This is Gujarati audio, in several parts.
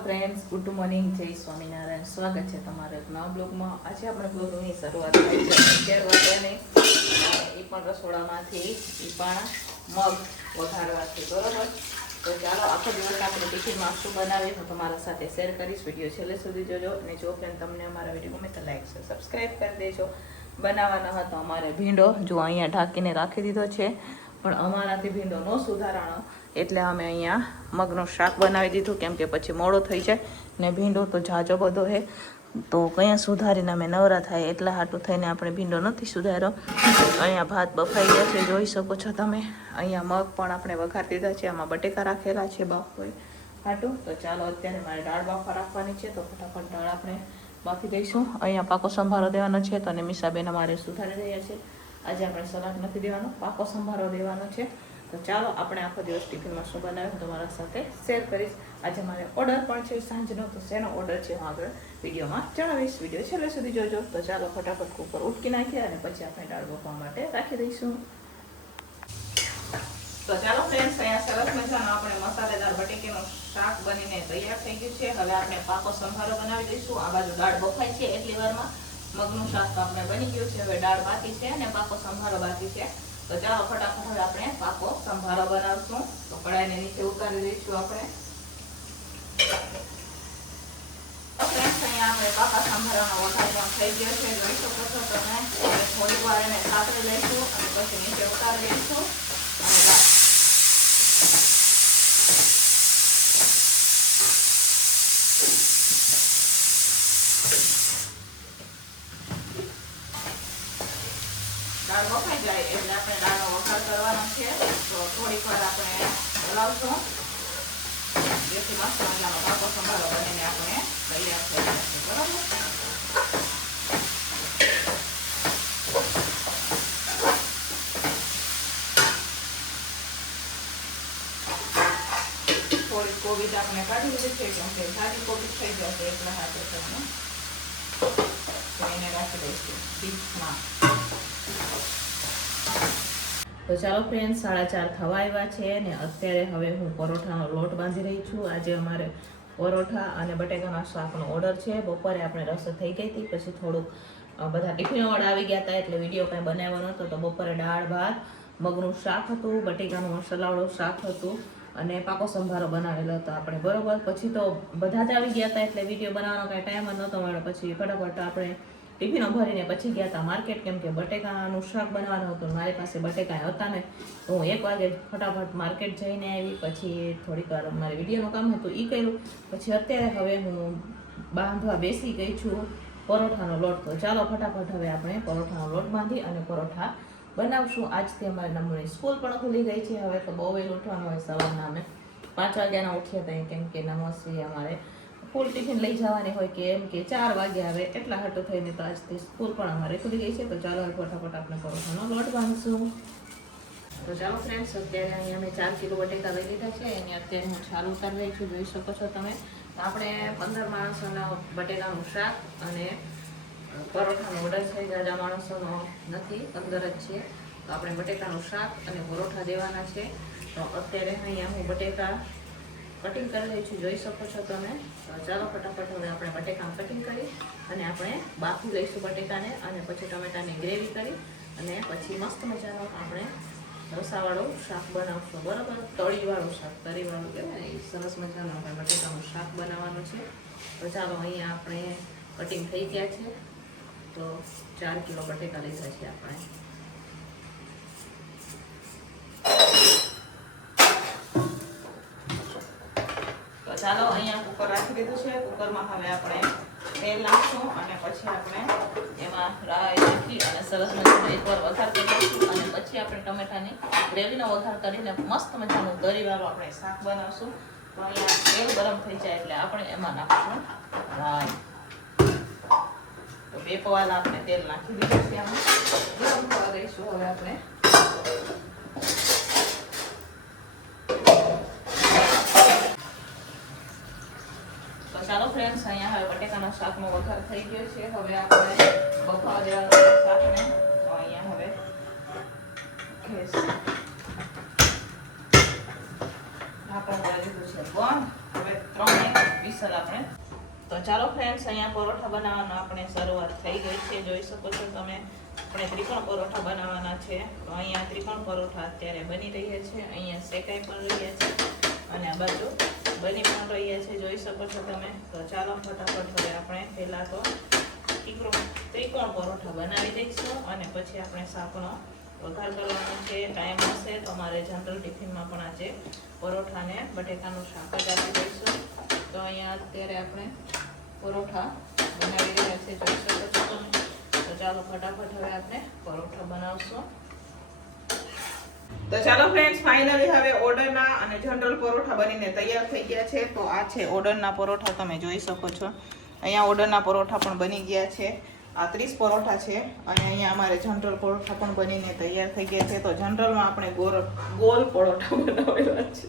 ફ્રેન્ડ્સ, ગુડ મોર્નિંગ, જય સ્વામિનારાયણ. સ્વાગત છે તમારા એક નવા બ્લોગમાં. આજે આપણે બ્લોગની શરૂઆત થઈ છે 11 વાગ્યાની. એ પણ રસોડામાંથી એ પણ મગ વઘારવાથી, બરોબર. તો ચાલો આખો દિવસ આપણે ટિફિનમાં શું બનાવીએ તો તમારા સાથે શેર કરીશ. વિડીયો છેલ્લે સુધી જોજો. અને જો ફ્રેન્ડ તમને અમારા વિડીયો ગમે તો લાઈક છે, સબસ્ક્રાઈબ કરી દેજો. બનાવવાનો હતો અમારે ભીંડો, જો અહીંયા ઢાંકીને રાખી દીધો છે, પણ અમારાથી ભીંડો ન સુધારાણો એટલે અમે અહીંયા મગનું શાક બનાવી દીધું, કેમ કે પછી મોડો થઈ જાય ને ભીંડો તો ઝાઝો બધો છે, તો કયા સુધારીને અમે નવરા થાય એટલા હાટું થઈને આપણે ભીંડો નથી સુધાર્યો. અહીંયા ભાત બફાઈ ગયા છે, જોઈ શકો છો તમે. અહીંયા મગ પણ આપણે વઘાર દીધા છે, આમાં બટેકા રાખેલા છે બાફોય હાટું. તો ચાલો અત્યારે મારે દાળ બાફા રાખવાની છે, તો ફટાફટ દાળ આપણે બાફી દઈશું. અહીંયા પાકો સંભારો દેવાનો છે, તો અને મીસાબેન અમારે સુધારી રહ્યા છે. આજે આપણે સલાડ નથી દેવાનો, પાકો સંભારો દેવાનો છે. તો ચાલો આપણે આખો દિવસ ટિફિનમાં શું બનાવ્યું તમારા સાથે શેર કરીશ. આજે મારે ઓર્ડર પણ છે સાંજનો, તો શેનો ઓર્ડર છે હું આગળ વિડીયોમાં જણાવીશ. વિડીયો છેલ્લે સુધી જોજો. તો ચાલો ફટાફટ કુકર ઉટકી નાખીએ અને પછી આપણે દાળ બફવા માટે રાખી દઈશું. તો ચાલો ફ્રેન્ડ્સ, અહીંયા સરસ મજાનો આપણે મસાલેદાર બટેકાનું શાક બનીને તૈયાર થઈ ગયું છે. હવે આપણે પાકો સંભારો બનાવી દઈશું. આ બાજુ દાળ બફાય છે એટલી વારમાં મગનું શાક તો આપણે બની ગયું છે. હવે દાળ બાકી છે અને પાકો સંભારો બાકી છે. તો ચાલો ફટાફટ હવે આપણે પાકો સંભારો બનાવશું. તો કડાઈને નીચે ઉતારી દઈશું આપણે. અહીંયા આપણે પાકા સંભારાનો વઘાર પણ થઈ ગયો છે, જોઈ શકો છો તમે. હવે થોડીક વાર એને સાતરી લઈશું અને પછી નીચે ઉતારી દઈશું. દાળ બફાઈ જાય એટલે આપણે દાળનો વઘાર કરવાનો છે, તો થોડીક વાર આપણે હલાવશું, જેથી મસ્ત મજાનો પાકો સંભારો બનીને આપણે તૈયાર થઈ જશે, બરાબર. થોડી કોબીજ આપણે કાઢી લીધી છે, કેમ કે સારી કોબીજ થઈ જશે એટલા હાથે તમને. તો એને રાખી દઈશું ડીશમાં. તો ચાલો ફ્રેન્ડ, 4:30 થવા આવ્યા છે ને અત્યારે હવે હું પરોઠાનો લોટ બાંધી રહી છું. આજે અમારે પરોઠા અને બટેકાના શાકનો ઓર્ડર છે. બપોરે આપણે રસોઈ થઈ ગઈ હતી, પછી થોડુંક બધા ટિફિનવાળા આવી ગયા હતા એટલે વિડીયો કાંઈ બનાવ્યો નહોતો. તો બપોરે દાળ ભાત, મગનું શાક હતું, બટેકાનું મસાલાવાળું શાક હતું અને પાકો સંભારો બનાવેલો હતો આપણે, બરોબર. પછી તો બધા જ આવી ગયા હતા એટલે વિડીયો બનાવવાનો કાંઈ ટાઈમ જ નહોતો મળ્યો. પછી ફટાફટ આપણે ટિફિનો ભરીને પછી ગયા હતા માર્કેટ, કેમ કે બટેકાનું શાક બનાવવાનું હતું. મારી પાસે બટેકા હતા ને, તો હું 1 વાગે ફટાફટ માર્કેટ જઈને આવી. પછી થોડીક વાર મારે વિડીયોનું કામ હતું એ કર્યું. પછી અત્યારે હવે હું બાંધવા બેસી ગઈ છું પરોઠાનો લોટ. તો ચાલો ફટાફટ હવે આપણે પરોઠાનો લોટ બાંધી અને પરોઠા બનાવશું. આજથી અમારે નમૂની સ્કૂલ પણ ખુલી ગઈ છે. હવે તો બહુ વહેલું ઉઠવાનું હોય. સવારના અમે 5 વાગ્યાના ઉઠ્યા હતા, કેમ કે નમસ્વી અમારે ફૂલ ટિફિન લઈ જવાની હોય, કે એમ કે 4 વાગે આવે એટલા હાટો થઈને તો આજથી સ્કૂલ પણ અમારે ખુલી ગઈ છે. તો ચાલો ફટાફટ આપણે પરોઠાનો લોટ બાંધશું. તો ચાલો ફ્રેન્ડ્સ, અત્યારે અહીંયા અમે 4 કિલો બટેકા લઈ લીધા છે. એની અત્યારે હું છાલ ઉતારી રહી છું, જોઈ શકો છો તમે. આપણે 15 માણસોના બટેકાનું શાક અને પરોઠાનો ઓર્ડર છે. જાજા માણસોનો નથી, 15 જ છે. તો આપણે બટેકાનું શાક અને પરોઠા દેવાના છે. તો અત્યારે અહીંયા હું બટેકા કટિંગ કરી રહી છું, જોઈ શકો છો તમે. તો ચાલો ફટાફટ હવે આપણે બટેકાનું કટિંગ કરી અને આપણે બાફી લઈશું બટેકાને, અને પછી ટમેટાની ગ્રેવી કરી અને પછી મસ્ત મજાનો આપણે રસાવાળું શાક બનાવશું, બરાબર. તળીવાળું શાક, તરીવાળું કહેવાય ને, એ સરસ મજાનું આપણે બટેકાનું શાક બનાવવાનું છે. તો ચાલો અહીંયા આપણે કટિંગ થઈ ગયા છે. તો 4 કિલો બટેકા લીધા છે આપણે. તો ચાલો અહીંયા કુકર રાખી દીધું છે. કુકરમાં હવે આપણે તેલ નાખશું અને પછી આપણે એમાં રાઈ નાખી અને સરસ મજાનો એકવાર વઘાર કરી દઈશું. અને પછી આપણે ટમેટાની ગ્રેવીનો વઘાર કરીને મસ્ત મજાનું તરીવાળું આપણે શાક બનાવશું. તો અહીંયા તેલ ગરમ થઈ જાય એટલે આપણે એમાં નાખશું રાઈ. તો 2 પવાલા આપણે તેલ નાખી દીધું છે. આમાં ગરમ થવા દઈશું હવે આપણે. ચાલો ફ્રેન્ડ્સ, અહીંયા હવે બટેકાના શાકનો વઘાર થઈ ગયો છે. હવે આપણે બફાવા દેવાનું શાકને. તો અહીંયા હવે ગેસ ઢાંકણ કરી દીધું છે બંધ. હવે 3 વિસલ આપણે. તો ચાલો ફ્રેન્ડ્સ, અહીંયા પરોઠા બનાવવાનો આપણે શરૂઆત થઈ ગઈ છે. જોઈ શકો છો તમે, આપણે ત્રિકોણ પરોઠા બનાવવાના છે. તો અહીંયા ત્રિકોણ પરોઠા અત્યારે બની રહ્યા છે. અહીંયા શેકાઈ પણ રહ્યા છે અને આ બાજુ બની પણ રહ્યા છે. જોઈ શકો છો તમે. તો ચાલો ફટાફટ હવે આપણે પહેલાં તો ત્રિકોણ પરોઠા બનાવી દઈશું અને પછી આપણે શાકનો વઘાર કરવાનો છે. ટાઈમ હશે તો અમારે જનરલ ટિફિનમાં પણ આજે પરોઠા ને બટેકાનું શાક જ આપી દઈશું. તો અહીંયા અત્યારે આપણે પરોઠા બનાવી રહ્યા છે. જોઈ શકો છો તમે. તો ચાલો ફટાફટ હવે આપણે પરોઠા બનાવશું. તો ચાલો ફ્રેન્ડ્સ, ફાઇનલી હવે ઓર્ડરના અને જનરલ પરોઠા બનીને તૈયાર થઈ ગયા છે. તો આ છે ઓર્ડરના પરોઠા, તમે જોઈ શકો છો. અહીંયા ઓર્ડરના પરોઠા પણ બની ગયા છે. આ 30 પરોઠા છે અને અહીંયા અમારે જનરલ પરોઠા પણ બનીને તૈયાર થઈ ગયા છે. તો જનરલમાં આપણે ગોલ પરોઠા બનાવેલા છે.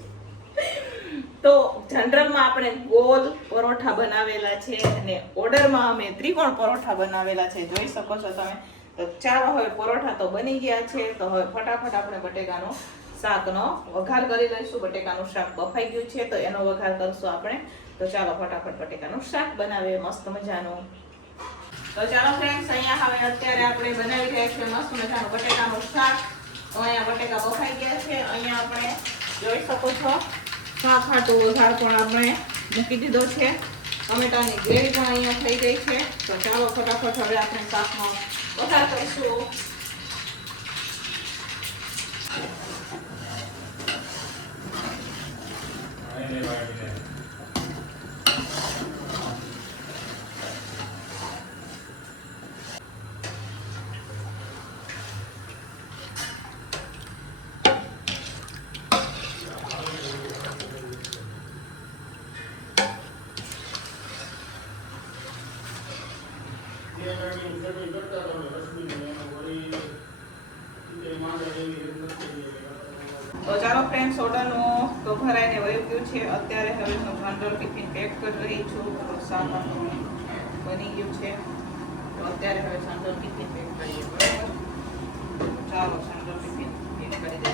તો જનરલમાં આપણે ગોલ પરોઠા બનાવેલા છે અને ઓર્ડરમાં અમે ત્રિકોણ પરોઠા બનાવેલા છે. જોઈ શકો છો તમે. તો ચાલો હવે પરોઠા તો બની ગયા છે. તો હવે ફટાફટ આપણે બટેકાનું શાકનો વઘાર કરી લઈશું. બટેકાનું શાક બફાઈ ગયું છે તો એનો વઘાર કરશું આપણે. તો ચાલો ફટાફટ બટેકાનું શાક બનાવીએ મસ્ત મજાનું. તો ચાલો ફ્રેન્ડ્સ, અહીંયા હવે અત્યારે આપણે બનાવી રહ્યા છીએ મસ્ત મજાનું બટેકાનું શાક. તો અહીંયા બટેકા બફાઈ ગયા છે. અહીંયા આપણે જોઈ શકો છો શાક હાટું વઘાર પણ આપણે મૂકી દીધો છે. ટમેટાની ગ્રેવી પણ અહીંયા થઈ ગઈ છે. તો ચાલો ફટાફટ હવે આપણે શાકનો વઘાર કરીશું. તો ચાલો ફ્રેન્ડ્સ, ઓર્ડરનું તો ભરાઈને વહી ગયું છે. અત્યારે હવે હું જનરલ ટિફિન પેક કરી રહી છું. તો શાક બની ગયું છે. તો અત્યારે હવે જનરલ ટિફિન પેક કરીએ. બરાબર, ચાલો જનરલ ટિફિન પેક કરી દઈએ.